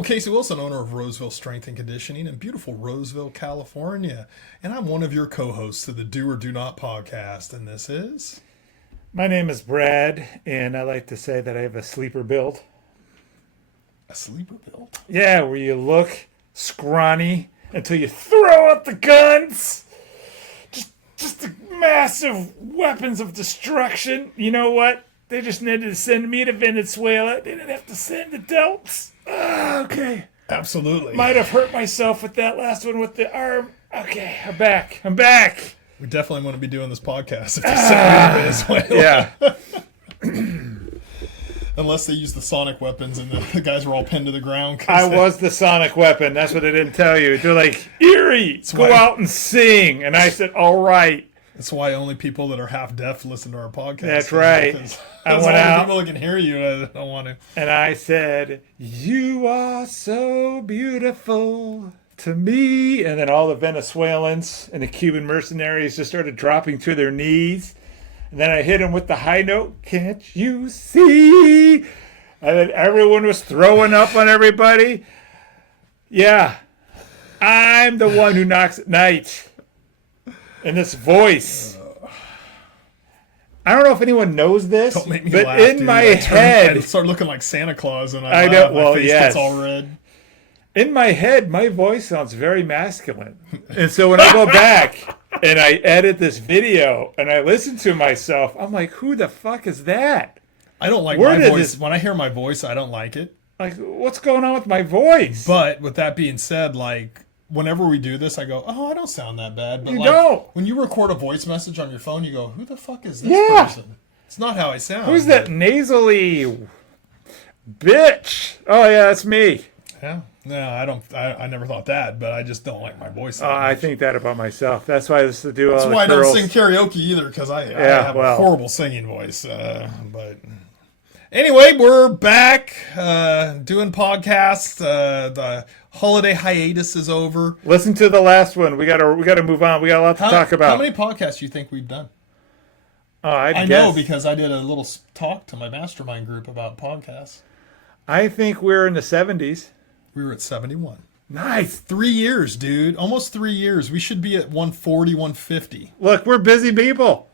Hello, Casey Wilson, owner of Roseville Strength and Conditioning in beautiful Roseville, California. And I'm one of your co-hosts of the Do or Do Not podcast. And this is... My name is Brad, and I like to say that I have a sleeper build. A sleeper build? Yeah, where you look scrawny until you throw out the guns. Just the massive weapons of destruction. You know what? They just needed to send me to Venezuela. They didn't have to send adults. Okay. Absolutely. Might have hurt myself with that last one with the arm. Okay, I'm back. We definitely want to be doing this podcast if they send me to Venezuela. Unless they use the sonic weapons and the guys were all pinned to the ground. I was the sonic weapon. That's what they didn't tell you. They're like, Erie, go out and sing. And I said, all right. That's why only people that are half deaf listen to our podcast. That's right. I went out. People that can hear you, I don't want to. And I said, you are so beautiful to me. And then all the Venezuelans and the Cuban mercenaries just started dropping to their knees. And then I hit them with the high note. Can't you see? And then everyone was throwing up on everybody. Yeah. I'm the one who knocks at night. And this voice. I don't know if anyone knows this, Don't make me but laugh, in dude. my head, I start looking like Santa Claus, and I know. Well, my face yes. gets all red. In my head, my voice sounds very masculine. And so when I go back and I edit this video and I listen to myself, I'm like, who the fuck is that? I don't like Where my did voice. this- When I hear my voice, I don't like it. Like, what's going on with my voice? But with that being said, like, whenever we do this, I go, oh, I don't sound that bad. But You like, don't. when you record a voice message on your phone, you go, who the fuck is this Yeah. person? It's not how I sound. Who's that nasally bitch? Oh, yeah, that's me. Yeah. No, I don't. I never thought that, but I just don't like my voice. I think that about myself. That's why I used to do all That's the why I don't curls. sing karaoke either, because I have a horrible singing voice. But anyway, we're back doing podcasts. The holiday hiatus is over. Listen to the last one. We gotta move on. We got a lot to talk about. How many podcasts do you think we've done? I know because I did a little talk to my mastermind group about podcasts. I think we're in the 70s. We were at 71. Nice. 3 years, dude. Almost 3 years. We should be at 140, 150. Look, we're busy people.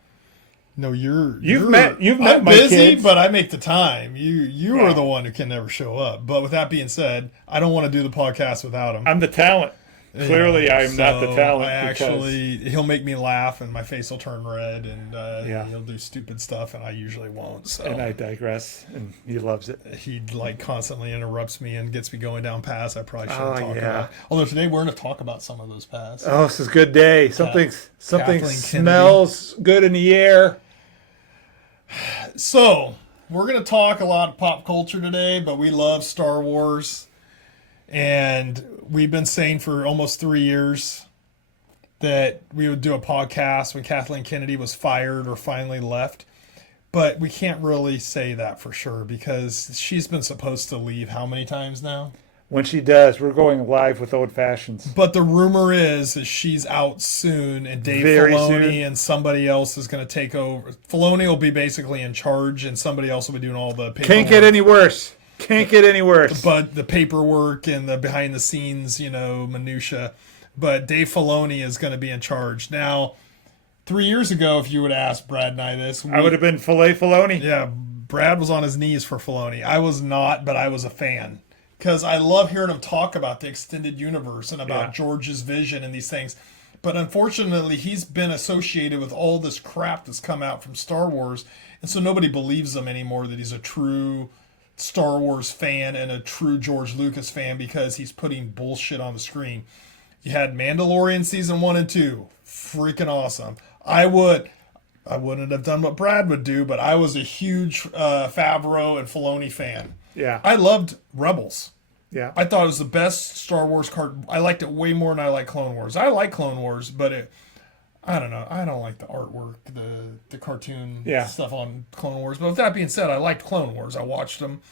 No, you've met I'm my busy, kids. but I make the time. You are the one who can never show up. But with that being said, I don't want to do the podcast without him. I'm the talent. Clearly, I'm not the talent. He'll make me laugh, and my face will turn red, and he'll do stupid stuff, and I usually won't. So. And I digress, and he loves it. He like constantly interrupts me and gets me going down paths I probably shouldn't talk yeah. about. Although today we're going to talk about some of those paths. Oh, this is a good day. Something Kathleen smells good in the air. So we're going to talk a lot of pop culture today, but we love Star Wars. And we've been saying for almost 3 years that we would do a podcast when Kathleen Kennedy was fired or finally left. But we can't really say that for sure because she's been supposed to leave how many times now? When she does, we're going live with Old Fashions. But the rumor is that she's out soon and Dave Very Filoni soon. and somebody else is going to take over. Filoni will be basically in charge and somebody else will be doing all the paperwork. Can't get any worse. Can't get any worse. But the paperwork and the behind the scenes, minutia. But Dave Filoni is going to be in charge. Now, 3 years ago, if you would ask Brad and I this, I would have been filet Filoni. Yeah, Brad was on his knees for Filoni. I was not, but I was a fan. Because I love hearing him talk about the extended universe and about George's vision and these things. But unfortunately, he's been associated with all this crap that's come out from Star Wars. And so nobody believes him anymore that he's a true Star Wars fan and a true George Lucas fan because he's putting bullshit on the screen. You had Mandalorian season 1 and 2. Freaking awesome. I wouldn't have done what Brad would do, but I was a huge Favreau and Filoni fan. Yeah. I loved Rebels. Yeah. I thought it was the best Star Wars I liked it way more than I like Clone Wars. I like Clone Wars, but I don't know. I don't like the artwork, the cartoon stuff on Clone Wars. But with that being said, I liked Clone Wars. I watched them.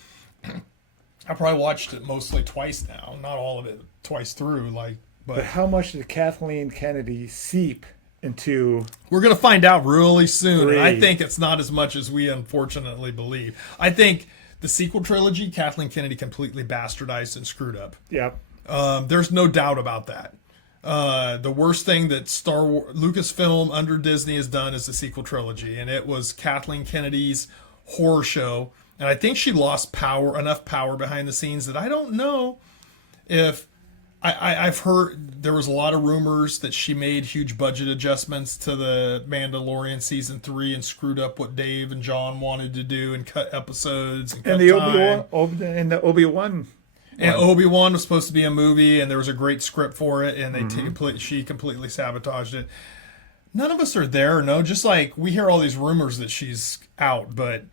I probably watched it mostly twice now. Not all of it twice through. But how much did Kathleen Kennedy seep into? We're going to find out really soon. 3. And I think it's not as much as we unfortunately believe. I think The sequel trilogy, Kathleen Kennedy completely bastardized and screwed up. Yep. There's no doubt about that. The worst thing that Star Wars, Lucasfilm under Disney has done is the sequel trilogy, and it was Kathleen Kennedy's horror show. And I think she lost enough power behind the scenes that I don't know if I've heard there was a lot of rumors that she made huge budget adjustments to the Mandalorian season 3 and screwed up what Dave and John wanted to do and cut episodes and cut the time. Obi-Wan. And Obi-Wan was supposed to be a movie, and there was a great script for it, and she completely sabotaged it. None of us are there, no. Just like we hear all these rumors that she's out, but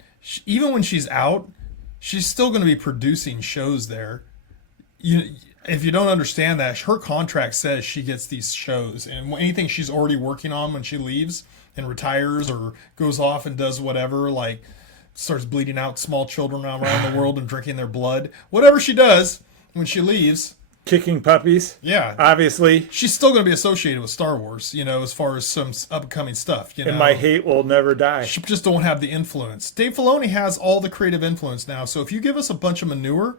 even when she's out, she's still going to be producing shows there. If you don't understand that, her contract says she gets these shows, and anything she's already working on when she leaves and retires or goes off and does whatever, like starts bleeding out small children around the world and drinking their blood, whatever she does when she leaves, kicking puppies. Yeah, obviously, she's still going to be associated with Star Wars. As far as some upcoming stuff. And my hate will never die. She just don't have the influence. Dave Filoni has all the creative influence now. So if you give us a bunch of manure,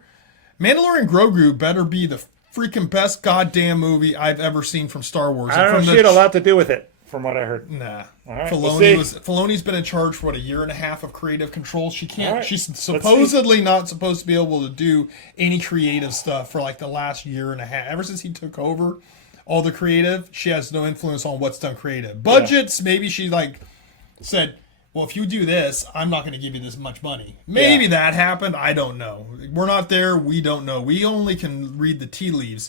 Mandalorian Grogu better be the freaking best goddamn movie I've ever seen from Star Wars. I don't know. She had a lot to do with it, from what I heard. Nah. All right, Filoni's been in charge for a year and a half of creative control. She can't. Right, she's supposedly not supposed to be able to do any creative stuff for like the last year and a half. Ever since he took over all the creative, she has no influence on what's done creative. Budgets, maybe she said, well, if you do this, I'm not going to give you this much money. Maybe that happened. I don't know. We're not there. We don't know. We only can read the tea leaves.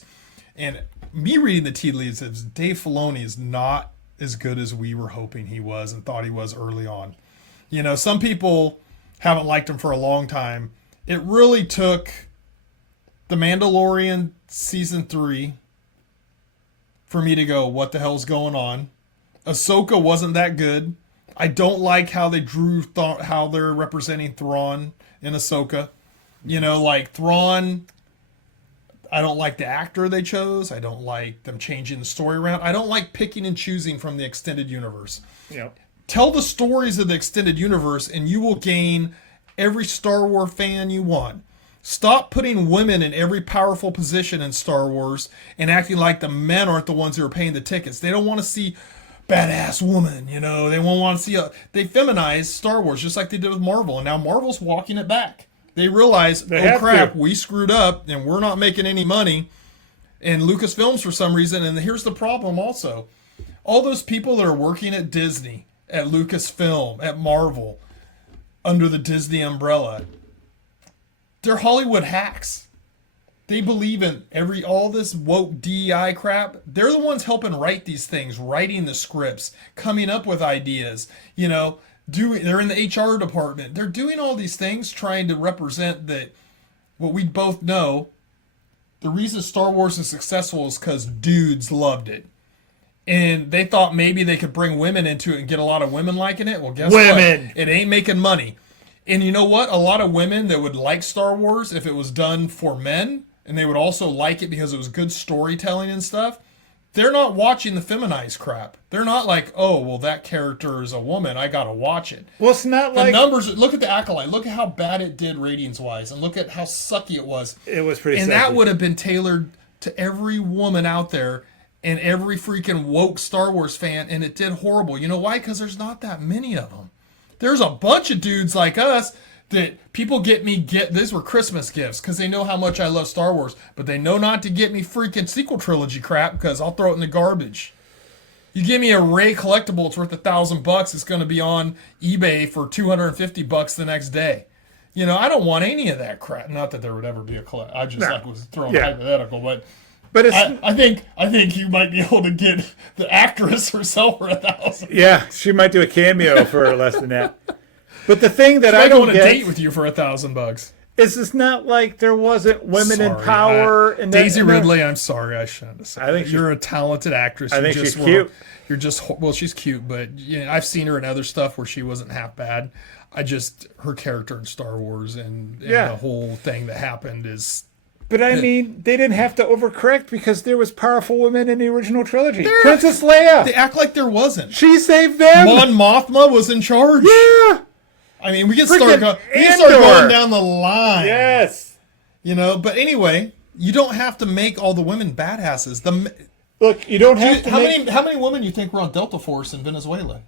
And me reading the tea leaves is Dave Filoni is not as good as we were hoping he was and thought he was early on. Some people haven't liked him for a long time. It really took The Mandalorian season 3 for me to go, what the hell's going on? Ahsoka wasn't that good. I don't like how they how they're representing Thrawn in Ahsoka. Thrawn, I don't like the actor they chose. I don't like them changing the story around. I don't like picking and choosing from the extended universe. Yep. Tell the stories of the extended universe and you will gain every Star Wars fan you want. Stop putting women in every powerful position in Star Wars and acting like the men aren't the ones who are paying the tickets. They don't want to see badass woman, they won't want to see they feminize Star Wars just like they did with Marvel, and now Marvel's walking it back. They realize, oh crap, we screwed up and we're not making any money. And Lucasfilms for some reason, and here's the problem also. All those people that are working at Disney, at Lucasfilm, at Marvel, under the Disney umbrella, they're Hollywood hacks. They believe in all this woke DEI crap. They're the ones helping write these things, writing the scripts, coming up with ideas. They're in the HR department. They're doing all these things, trying to represent that what we both know. The reason Star Wars is successful is because dudes loved it. And they thought maybe they could bring women into it and get a lot of women liking it. Well, guess what? It ain't making money. And you know what? A lot of women that would like Star Wars if it was done for men, and they would also like it because it was good storytelling and stuff, they're not watching the feminized crap. They're not like, oh, well, that character is a woman. I got to watch it. Well, it's not the numbers. Look at the Acolyte. Look at how bad it did ratings-wise, and look at how sucky it was. It was pretty sucky. And that would have been tailored to every woman out there and every freaking woke Star Wars fan, and it did horrible. You know why? Because there's not that many of them. There's a bunch of dudes like us that people these were Christmas gifts because they know how much I love Star Wars, but they know not to get me freaking sequel trilogy crap because I'll throw it in the garbage. You give me a Ray collectible, it's worth $1,000. It's going to be on eBay for $250 the next day. I don't want any of that crap. Not that there would ever be a collect. I just was throwing hypothetical, but it's, I think you might be able to get the actress herself for $1,000. Yeah, she might do a cameo for less than that. But the thing that I don't get, go on a date with you for $1,000. Is it's not like there wasn't women in power. Daisy Ridley, I'm sorry, I shouldn't have said. I think you're a talented actress. I think she's cute. You're just she's cute, but I've seen her in other stuff where she wasn't half bad. Her character in Star Wars and the whole thing that happened is. But I mean, they didn't have to overcorrect because there was powerful women in the original trilogy. Princess Leia. They act like there wasn't. She saved them. Mon Mothma was in charge. Yeah. I mean, we can Freaking start going Andor. down the line. Yes. You know, but anyway, you don't have to make all the women badasses. Look, you don't have to how many women you think were on Delta Force in Venezuela?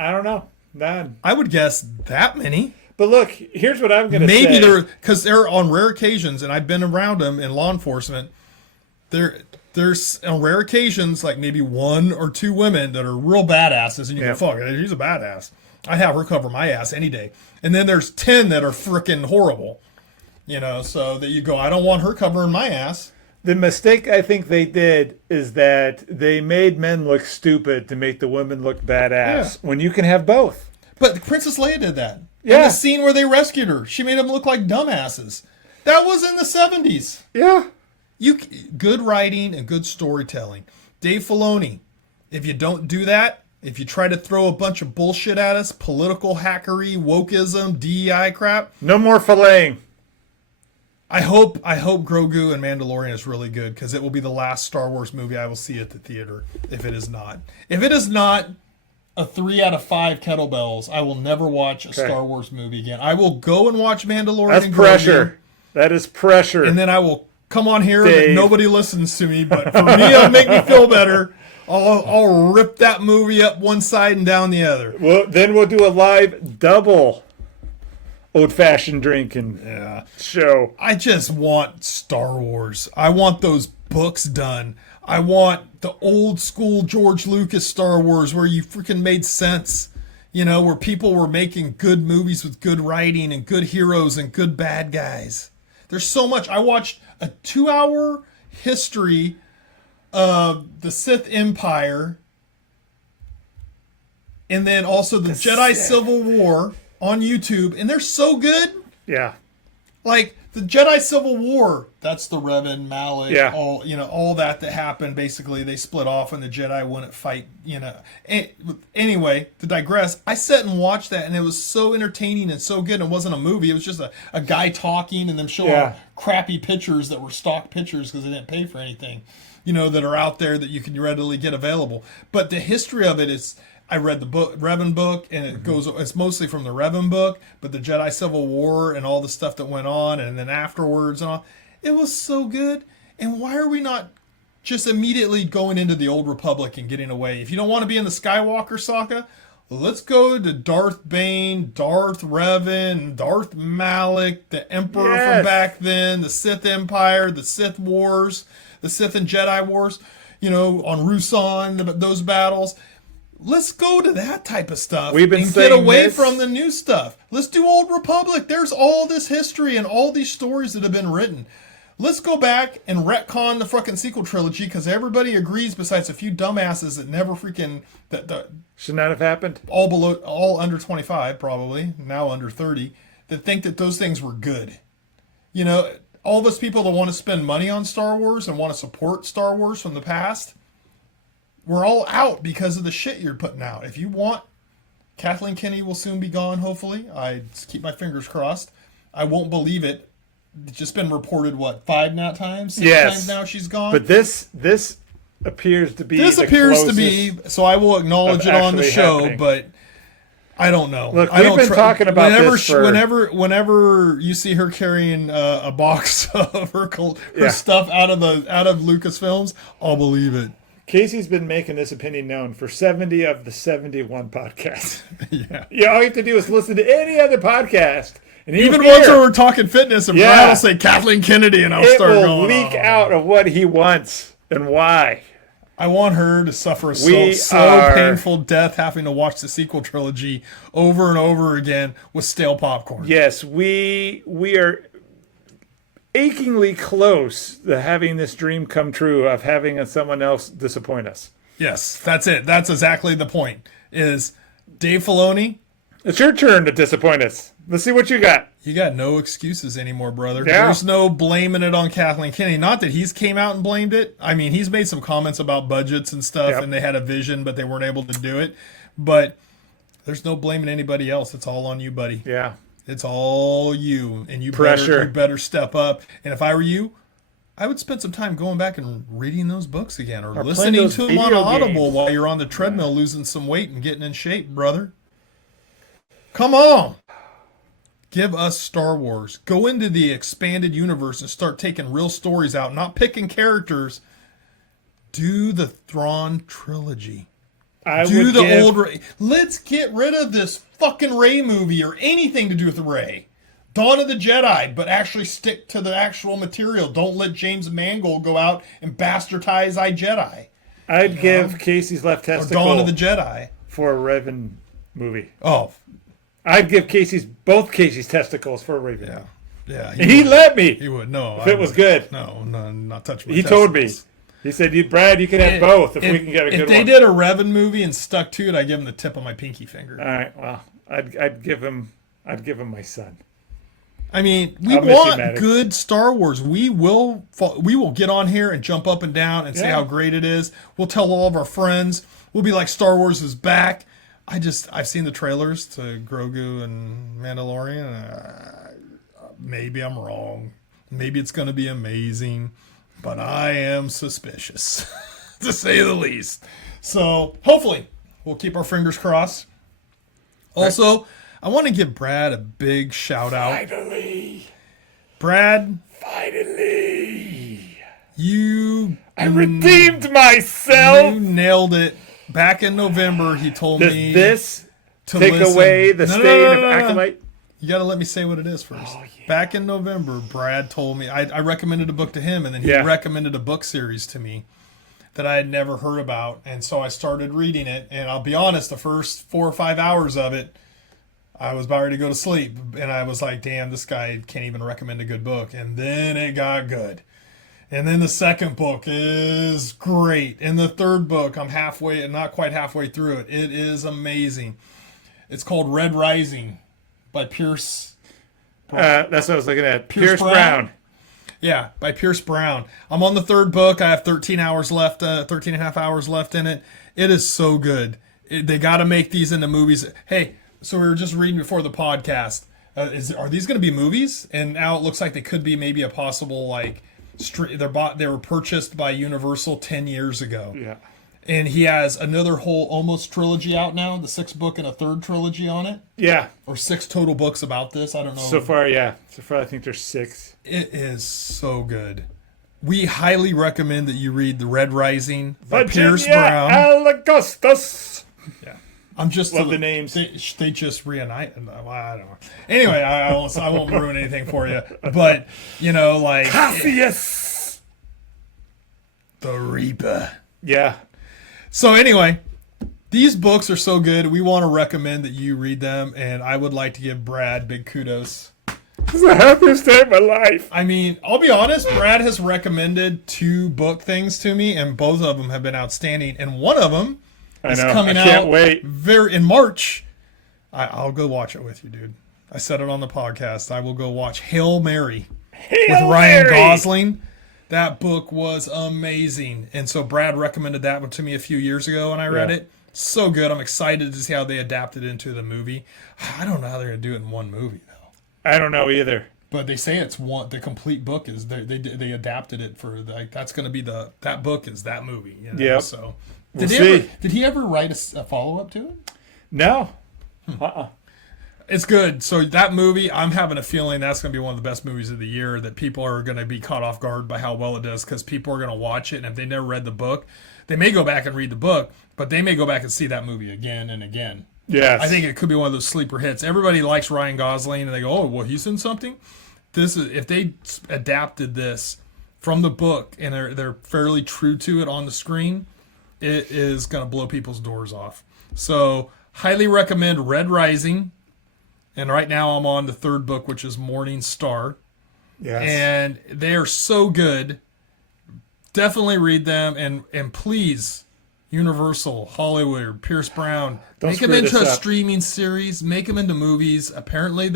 I don't know. None. I would guess that many. But look, here's what I'm going to say. Maybe because they're on rare occasions, and I've been around them in law enforcement. There's on rare occasions like maybe 1 or 2 women that are real badasses, and you go, fuck, she's a badass. I'd have her cover my ass any day. And then there's 10 that are freaking horrible, you know, so that you go, I don't want her covering my ass. The mistake I think they did is that they made men look stupid to make the women look badass when you can have both. But Princess Leia did that. Yeah. In the scene where they rescued her, she made them look like dumbasses. That was in the 70s. Yeah. Good writing and good storytelling. Dave Filoni, if you don't do that, if you try to throw a bunch of bullshit at us, political hackery, wokeism, DEI crap. No more filleting. I hope Grogu and Mandalorian is really good, because it will be the last Star Wars movie I will see at the theater if it is not. If it is not a 3 out of 5 kettlebells, I will never watch a Star Wars movie again. I will go and watch Mandalorian. That's and pressure. Grogu, That is pressure. and then I will come on here Dave. and nobody listens to me, but for me, it'll make me feel better. I'll rip that movie up one side and down the other. Well, then we'll do a live double old-fashioned drinking show. I just want Star Wars. I want those books done. I want the old school George Lucas Star Wars where you freaking made sense. You know, where people were making good movies with good writing and good heroes and good bad guys. There's so much. I watched a 2-hour history of the Sith Empire and then also the Jedi Civil War on YouTube, and they're so good. Yeah. Like the Jedi Civil War, that's the Revan, Malak, Yeah. all that happened. Basically, they split off and the Jedi wouldn't fight. Anyway, to digress, I sat and watched that, and it was so entertaining and so good. It wasn't a movie; it was just a guy talking and them showing crappy pictures that were stock pictures because they didn't pay for anything, that are out there that you can readily get available. But the history of it is. I read the book, Revan book, and it's mostly from the Revan book, but the Jedi Civil War and all the stuff that went on, and then afterwards and all, it was so good. And why are we not just immediately going into the Old Republic and getting away? If you don't want to be in the Skywalker saga, let's go to Darth Bane, Darth Revan, Darth Malak, the Emperor from back then, the Sith Empire, the Sith Wars, the Sith and Jedi Wars, on Rusan, those battles. Let's go to that type of stuff We've been and saying get away this. from the new stuff. Let's do Old Republic. There's all this history and all these stories that have been written. Let's go back and retcon the fucking sequel trilogy because everybody agrees, besides a few dumbasses that never freaking should not have happened. All under 25 probably, now under 30, that think that those things were good. All of us people that want to spend money on Star Wars and want to support Star Wars from the past. We're all out because of the shit you're putting out. If you want, Kathleen Kennedy will soon be gone, hopefully. I just keep my fingers crossed. I won't believe it. It's just been reported, 5 times? 6 times now she's gone? But this appears to be so I will acknowledge it on the show, happening. But I don't know. Look, we've been talking about this whenever you see her carrying a box of her stuff out of Lucasfilms, I'll believe it. Casey's been making this opinion known for 70 of the 71 podcasts. Yeah. All you have to do is listen to any other podcast. And even once we're talking fitness, and Brad will say Kathleen Kennedy, and I'll start going. It will leak out of what he wants and why. I want her to suffer a so painful death having to watch the sequel trilogy over and over again with stale popcorn. Yes, we are achingly close to having this dream come true of having someone else disappoint us. Yes, that's it. That's exactly the point. Is Dave Filoni? It's your turn to disappoint us. Let's see what you got. You got no excuses anymore, brother. Yeah. There's no blaming it on Kathleen Kennedy. Not that he's came out and blamed it. I mean, he's made some comments about budgets and stuff, and they had a vision, but they weren't able to do it. But there's no blaming anybody else. It's all on you, buddy. Yeah. It's all you, and you Pressure. better step up. And if I were you, I would spend some time going back and reading those books again, or listening to them on Audible while you're on the treadmill losing some weight and getting in shape, brother. Come on. Give us Star Wars. Go into the expanded universe and start taking real stories out, not picking characters. Do the Thrawn trilogy. Let's get rid of this fucking Rey movie or anything to do with Rey. Dawn of the Jedi, but actually stick to the actual material. Don't let James Mangold go out and bastardize iJedi. I'd give Casey's left testicle or Dawn of the Jedi for a Raven movie. Oh, I'd give both Casey's testicles for a Raven. Yeah, yeah. He let me. He would. No, if it was good. No, not touching my He testicles. told me. He said, "Brad, you can have both if we can get a good one." If they did a Revan movie and stuck to it, I'd give him the tip of my pinky finger. All right. Well, I'd give him my son. I mean, we want good Star Wars. We will get on here and jump up and down and say how great it is. We'll tell all of our friends. We'll be like, Star Wars is back. I've seen the trailers to Grogu and Mandalorian. Maybe I'm wrong. Maybe it's going to be amazing, but I am suspicious, to say the least. So hopefully we'll keep our fingers crossed. Also, I want to give Brad a big shout out. Finally. Brad. Finally. I redeemed myself. You nailed it. Back in November, he told me this to take listen. away the stain of Acolyte. You got to let me say what it is first. Oh, yeah. Back in November, Brad told me, I recommended a book to him, and then he recommended a book series to me that I had never heard about. And so I started reading it, and I'll be honest, the first 4 or 5 hours of it, I was about ready to go to sleep, and I was like, damn, this guy can't even recommend a good book. And then it got good. And then the second book is great. And the third book, I'm not quite halfway through it. It is amazing. It's called Red Rising by Pierce. That's what I was looking at. Pierce Brown. Yeah, by Pierce Brown. I'm on the third book. I have 13 and a half hours left in it. It is so good. They got to make these into movies. Hey, so we were just reading before the podcast. Are these going to be movies? And now it looks like they could be maybe a possible they were purchased by Universal 10 years ago. Yeah. And he has another whole almost trilogy out now, the 6th book and a third trilogy on it. Yeah. Or 6 total books about this. I don't know. So far, yeah. So far, I think there's 6. It is so good. We highly recommend that you read The Red Rising by Pierce Brown. Augustus. Yeah. I'm just love the names. They just reunited. I don't know. Anyway, I won't ruin anything for you. But Cassius, the Reaper. Yeah. So anyway, these books are so good. We want to recommend that you read them, and I would like to give Brad big kudos. This is the happiest day of my life. I mean, I'll be honest. Brad has recommended 2 book things to me, and both of them have been outstanding. And one of them. It's coming out. Can't wait. In March. I'll go watch it with you, dude. I said it on the podcast. I will go watch Hail Mary with Ryan Gosling. That book was amazing. And so Brad recommended that one to me a few years ago, and I read it. So good. I'm excited to see how they adapted it into the movie. I don't know how they're going to do it in one movie, though. I don't know either. But they say it's the complete book is they adapted it for that's going to be that book is that movie. Yeah. So. We'll see. Did he ever write a follow-up to it? No. It's good. So that movie, I'm having a feeling that's going to be one of the best movies of the year, that people are going to be caught off guard by how well it does, because people are going to watch it, and if they never read the book, they may go back and read the book, but they may go back and see that movie again and again. Yes. I think it could be one of those sleeper hits. Everybody likes Ryan Gosling, and they go, oh, well, he's in something? If they adapted this from the book, and they're fairly true to it on the screen, it is going to blow people's doors off. So, highly recommend Red Rising. And right now I'm on the 3rd book, which is Morning Star. Yes. And they are so good. Definitely read them. And please, Universal, Hollywood, Pierce Brown, make them into a streaming series. Make them into movies. Apparently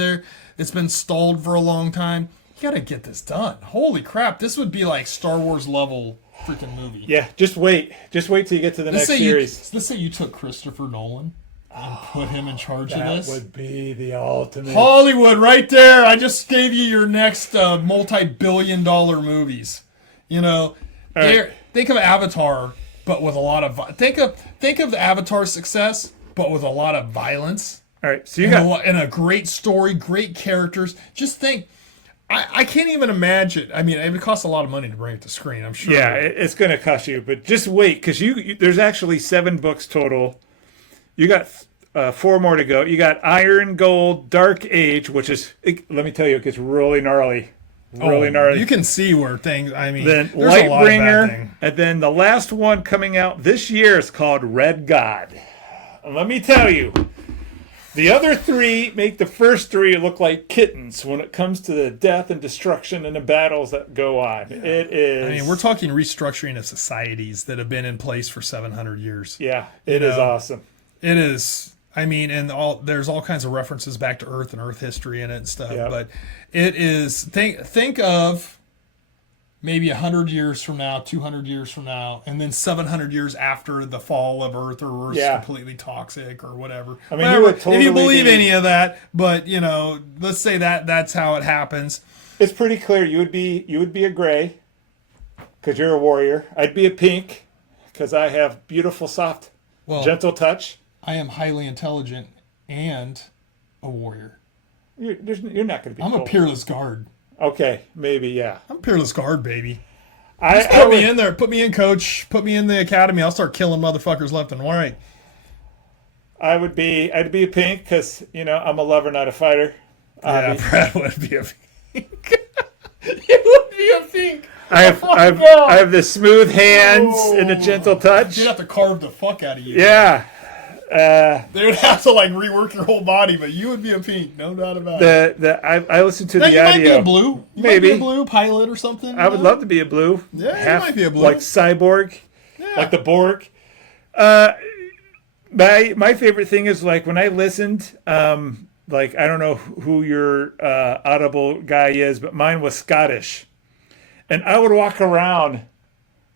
it's been stalled for a long time. You got to get this done. Holy crap. This would be like Star Wars level freaking movie. Yeah, just wait till you get to the next series. Let's say you took Christopher Nolan and put him in charge of this. That would be the ultimate. Hollywood, right there. I just gave you your next multi-billion-dollar movies. Think of Avatar, but with a lot of think of the Avatar success, but with a lot of violence. All right, so you got and a great story, great characters. Just think, I can't even imagine. I mean, it would cost a lot of money to bring it to screen, I'm sure. yeah, it's going to cost you, but just wait because there's actually 7 books total. You got 4 more to go. You got Iron Gold, Dark Age, which is let me tell you, it gets really gnarly, really gnarly. You can see where things. I mean, Then there's a lot of bad Lightbringer, things. and then the last one coming out this year is called Red God. And let me tell you, the other 3 make the first 3 look like kittens when it comes to the death and destruction and the battles that go on. Yeah. It is. I mean, we're talking restructuring of societies that have been in place for 700 years. Yeah, it is awesome. It is. I mean, and there's all kinds of references back to Earth and Earth history in it and stuff. Yep. But it is. Think of maybe 100 years from now, 200 years from now, and then 700 years after the fall of Earth, or Earth's completely toxic or whatever. I mean, whatever, you would totally if you believe any of that, but let's say that's how it happens. It's pretty clear. You would be a gray because you're a warrior. I'd be a pink because I have beautiful, soft, gentle touch. I am highly intelligent and a warrior. You're not going to be. I'm a peerless guard. Okay, maybe, yeah. I'm peerless guard, baby. Just put me in there. Put me in, coach. Put me in the academy. I'll start killing motherfuckers left and right. I'd be a pink because I'm a lover, not a fighter. Yeah, Brad would be a pink. You would be a pink. I have the smooth hands and the gentle touch. You'd have to carve the fuck out of you. Yeah. They would have to rework your whole body, but you would be a pink, no doubt about it. I listened to now, the you audio. Might be a blue. You Maybe might be a blue pilot or something. I would love to be a blue. Yeah, you might be a blue. Like Cyborg, like the Borg. My favorite thing is when I listened. I don't know who your Audible guy is, but mine was Scottish, and I would walk around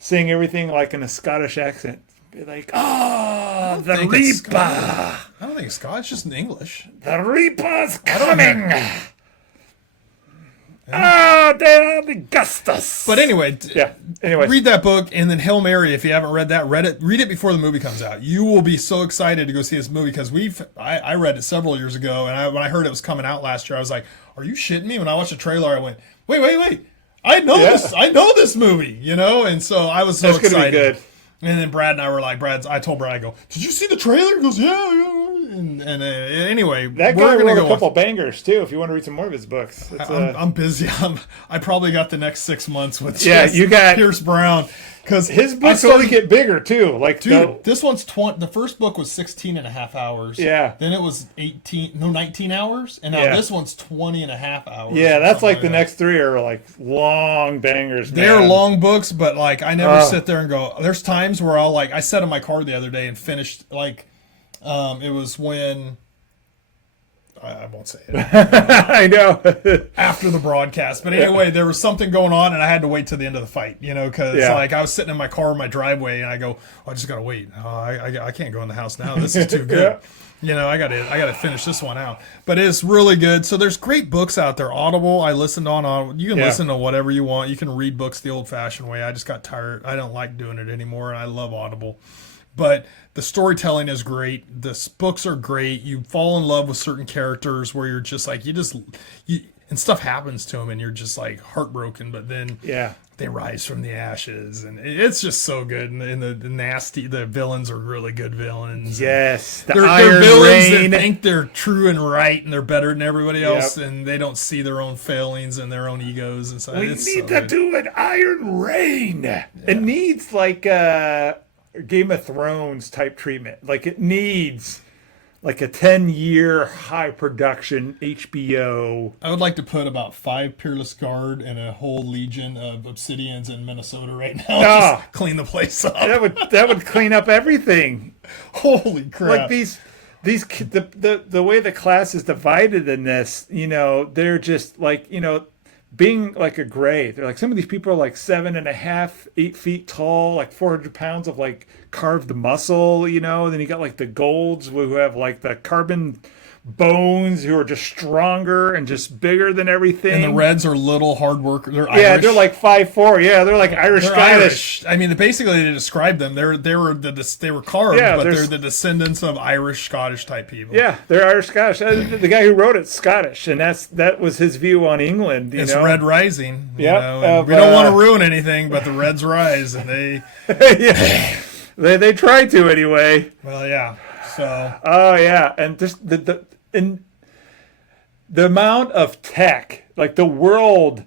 saying everything in a Scottish accent. Be like, the Reaper. I don't think it's Scottish. It's just in English. The Reaper's coming. There are the Gustus. But anyway, read that book, and then Hail Mary. If you haven't read that, read it before the movie comes out. You will be so excited to go see this movie because I read it several years ago, and when I heard it was coming out last year, I was like, "Are you shitting me?" When I watched the trailer, I went, "Wait! I know this. I know this movie." And so I was so excited. Gonna be good. And then Brad and I were like, I told Brad, I go, "Did you see the trailer?" He goes, "Yeah." And anyway, that guy wrote a couple bangers too. If you want to read some more of his books, I'm busy. I probably got the next 6 months with you got Pierce Brown because his books only get bigger too. This one's 20. The first book was 16 and a half hours. Yeah. Then it was 19 hours, and now this one's 20 and a half hours. Yeah, that's the next 3 are long bangers. They're long books, but I never sit there and go. There's times where I sat in my car the other day and finished it was when I won't say it. I know. After the broadcast. But anyway, there was something going on, and I had to wait till the end of the fight, because I was sitting in my car in my driveway, and I go, I just got to wait. I can't go in the house now. This is too good. I got to finish this one out. But it's really good. So there's great books out there. Audible, I listened on. You can listen to whatever you want. You can read books the old-fashioned way. I just got tired. I don't like doing it anymore, and I love Audible. But the storytelling is great. The books are great. You fall in love with certain characters where you're just and stuff happens to them and you're just heartbroken. But then they rise from the ashes, and it's just so good. And the villains are really good villains. Yes, they're villains that think they're true and right, and they're better than everybody else, and they don't see their own failings and their own egos. And so we need to do an Iron Rain. Yeah. It needs Game of Thrones type treatment. It needs a 10-year high production HBO. I would like to put about 5 Peerless Guard and a whole legion of Obsidians in Minnesota right now. Just clean the place up. That would clean up everything. Holy crap. The way the class is divided in this, they're just being a gray. They're some of these people are 7.5, 8 feet tall, 400 pounds of carved muscle, then you got like the golds who have like the carbon bones, who are just stronger and just bigger than everything. And the reds are little hard workers. They're yeah, Irish. they're like 5'4". Yeah, they're like Irish They're Scottish. Irish. I mean, basically they describe them. They were carved, Yeah, but they're there's- the descendants of Irish Scottish type people. Yeah, they're Irish Scottish. The guy who wrote it's Scottish, and that was his view on England. It's Red Rising. Yep, And we don't want to ruin anything, but the Reds rise, and they. yeah. They try to anyway. Well, yeah. So. Oh yeah, and just the amount of tech, like the world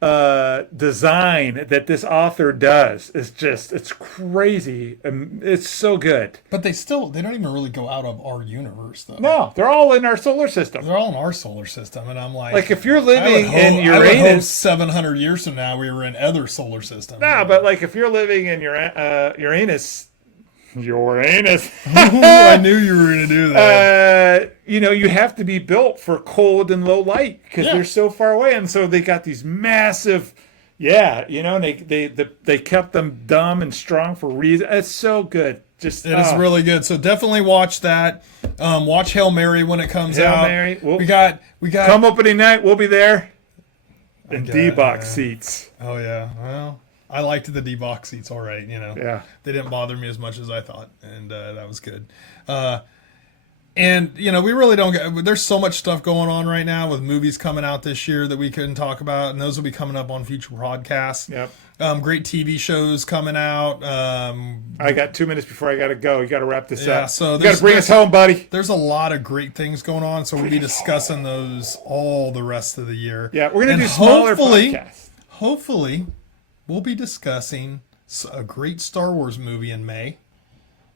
design that this author does is it's crazy. It's so good. But they don't even really go out of our universe, though. No, they're all in our solar system. They're all in our solar system, and I'm like if you're living in I would hope Uranus, 700 years from now we were in other solar systems. no, but like if you're living in Uranus. I knew you were going to do that. You have to be built for cold and low light because they're so far away, and so they got these massive, and they kept them dumb and strong for reason. It's so good. It is really good. So definitely watch that. Watch Hail Mary when it comes out. Hail Mary. We got come opening night. We'll be there in D-box seats. Oh yeah. Well, I liked the D-box seats all right, Yeah. They didn't bother me as much as I thought, and that was good. And, we really don't get... There's so much stuff going on right now with movies coming out this year that we couldn't talk about, and those will be coming up on future podcasts. Yep. Great TV shows coming out. I got 2 minutes before I got to go. You got to wrap this up. So you got to bring us home, buddy. There's a lot of great things going on, so we'll be discussing those all the rest of the year. Yeah, we're going to do smaller podcasts. Hopefully... we'll be discussing a great Star Wars movie in May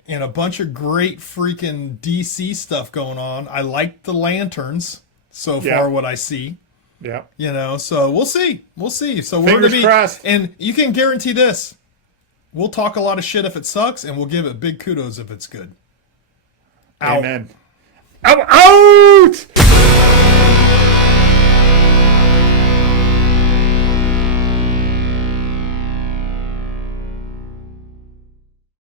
and a bunch of great freaking DC stuff going on. I like the Lanterns so far, what I see. Yeah. So we'll see. We'll see. So Fingers we're going to be... crossed. And you can guarantee this. We'll talk a lot of shit if it sucks, and we'll give it big kudos if it's good. Amen. Ow!